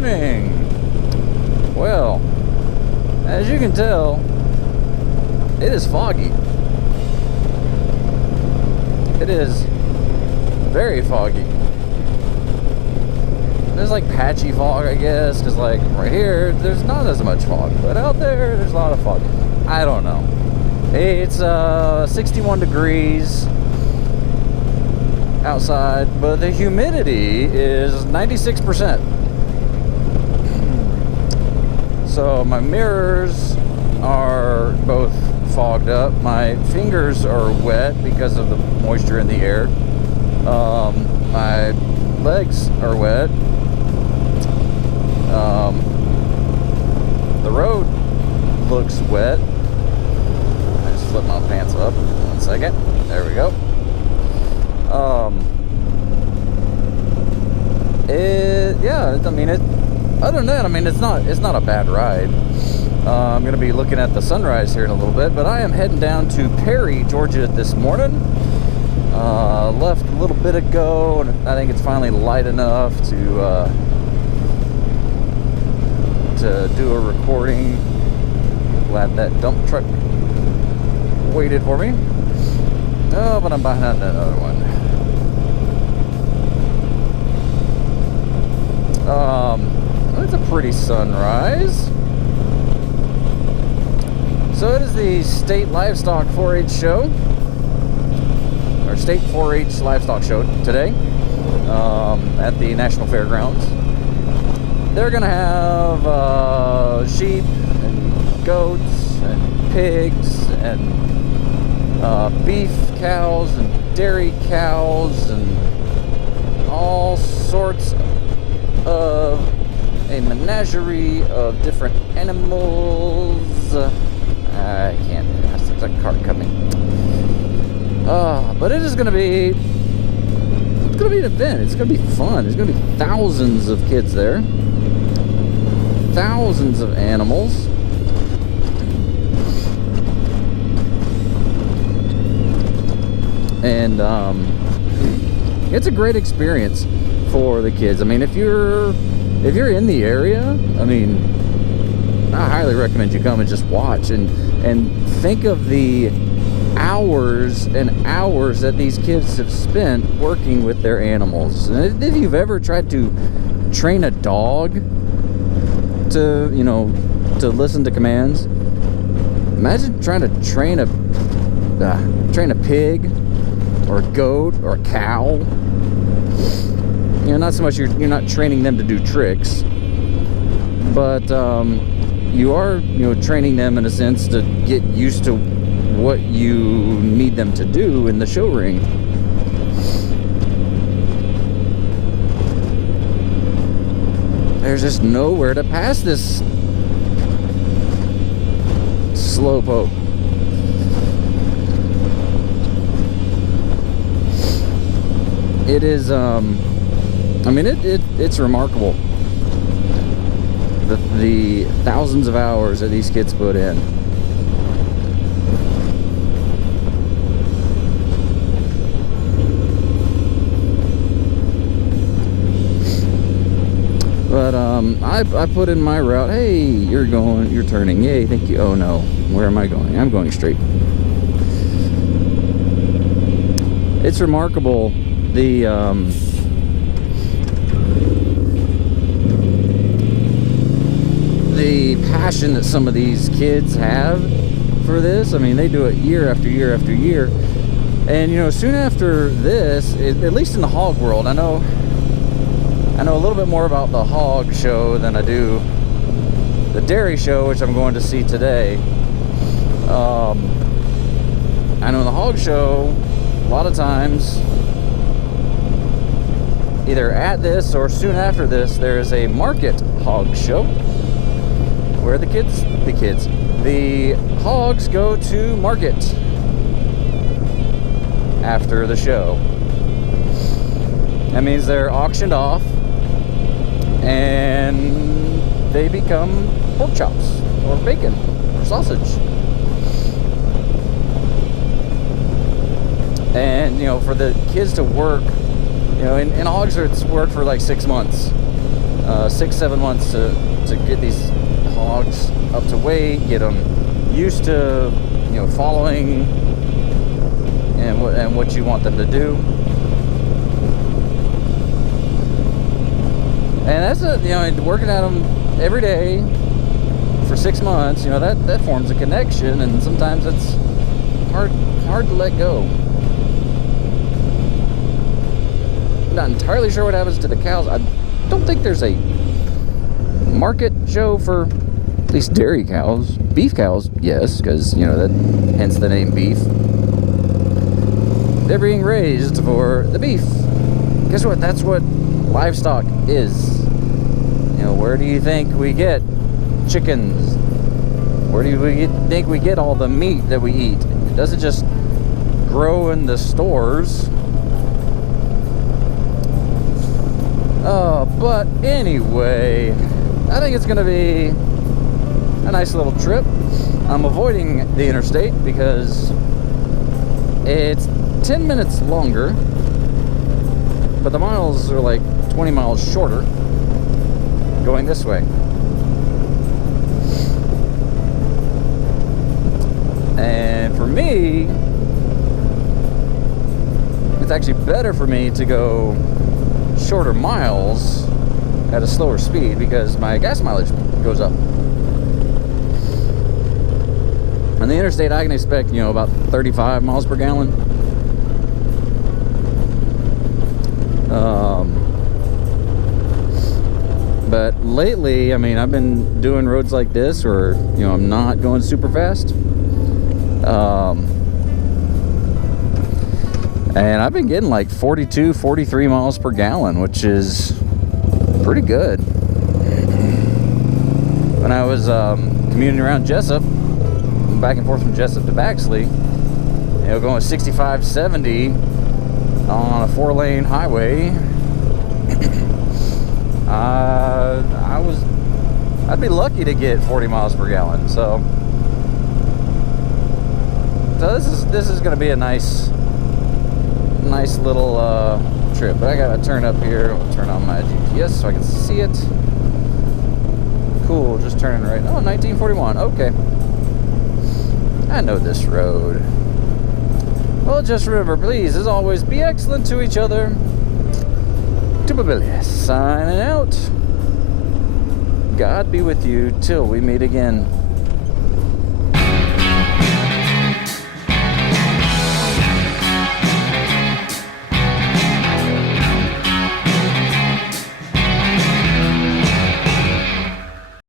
morning. Well, as you can tell, it is foggy. It is very foggy. There's like patchy fog, I guess, because like right here, there's not as much fog, but out there's a lot of fog. I don't know. It's 61 degrees outside, but the humidity is 96%. So my mirrors are both fogged up. My fingers are wet because of the moisture in the air. My legs are wet. The road looks wet. I just flip my pants up. 1 second. There we go. Other than that, it's not a bad ride. I'm going to be looking at the sunrise here in a little bit, but I am heading down to Perry, Georgia this morning. Left a little bit ago, and I think it's finally light enough to do a recording. Glad that dump truck waited for me. Oh, but I'm behind another one. It's a pretty sunrise. So it is the State Livestock 4-H show, or State 4-H Livestock show today at the National Fairgrounds. They're gonna have sheep and goats and pigs and beef cows and dairy cows and all sorts of a menagerie of different animals. I can't. There's a car coming. But it is going to be. It's going to be an event. It's going to be fun. There's going to be thousands of kids there. Thousands of animals. And it's a great experience for the kids. I mean, if you're in the area, I highly recommend you come and just watch and think of the hours and hours that these kids have spent working with their animals. And if you've ever tried to train a dog to listen to commands, imagine trying to train a pig or a goat or a cow. Not so much you're not training them to do tricks, but you are training them in a sense to get used to what you need them to do in the show ring. There's just nowhere to pass this slowpoke. It is it's remarkable the thousands of hours that these kids put in. But I put in my route. Hey, you're turning. Yay, thank you. Oh no, where am I going? I'm going straight. It's remarkable the passion that some of these kids have for this. They do it year after year after year. And soon after this, at least in the hog world, I know a little bit more about the hog show than I do the dairy show, which I'm going to see today. I know in the hog show, a lot of times, either at this or soon after this, there is a market hog show where the hogs go to market after the show. That means they're auctioned off and they become pork chops or bacon or sausage. And for the kids to work, in hogs it's work for like 6 months. 6-7 months to get these hogs up to weight, get them used to, you know, following and what you want them to do. And that's you know, working at them every day for 6 months, you know, that forms a connection, and sometimes it's hard to let go. Not entirely sure what happens to the cows. I don't think there's a market show for at least dairy cows. Beef cows, yes, because, you know, that hence the name beef. They're being raised for the beef. Guess what? That's what livestock is. You know, where do you think we get chickens? Where do we think we get all the meat that we eat? It doesn't just grow in the stores. But anyway, I think it's gonna be a nice little trip. I'm avoiding the interstate because it's 10 minutes longer, but the miles are like 20 miles shorter going this way. And for me, it's actually better for me to go shorter miles at a slower speed because my gas mileage goes up. On the interstate, I can expect, you know, about 35 miles per gallon. But lately, I mean, I've been doing roads like this where, you know, I'm not going super fast. And I've been getting like 42, 43 miles per gallon, which is pretty good. When I was commuting around Jessup, back and forth from Jessup to Baxley, you know, going 65, 70 on a 4-lane highway, I'd be lucky to get 40 miles per gallon. So this is going to be a nice little trip. But I gotta turn up here. I'll turn on my GPS so I can see it. Cool, just turning right. Oh, 1941. Okay, I know this road. Well, just remember, please, as always, be excellent to each other. Tubabilis signing out. God be with you till we meet again.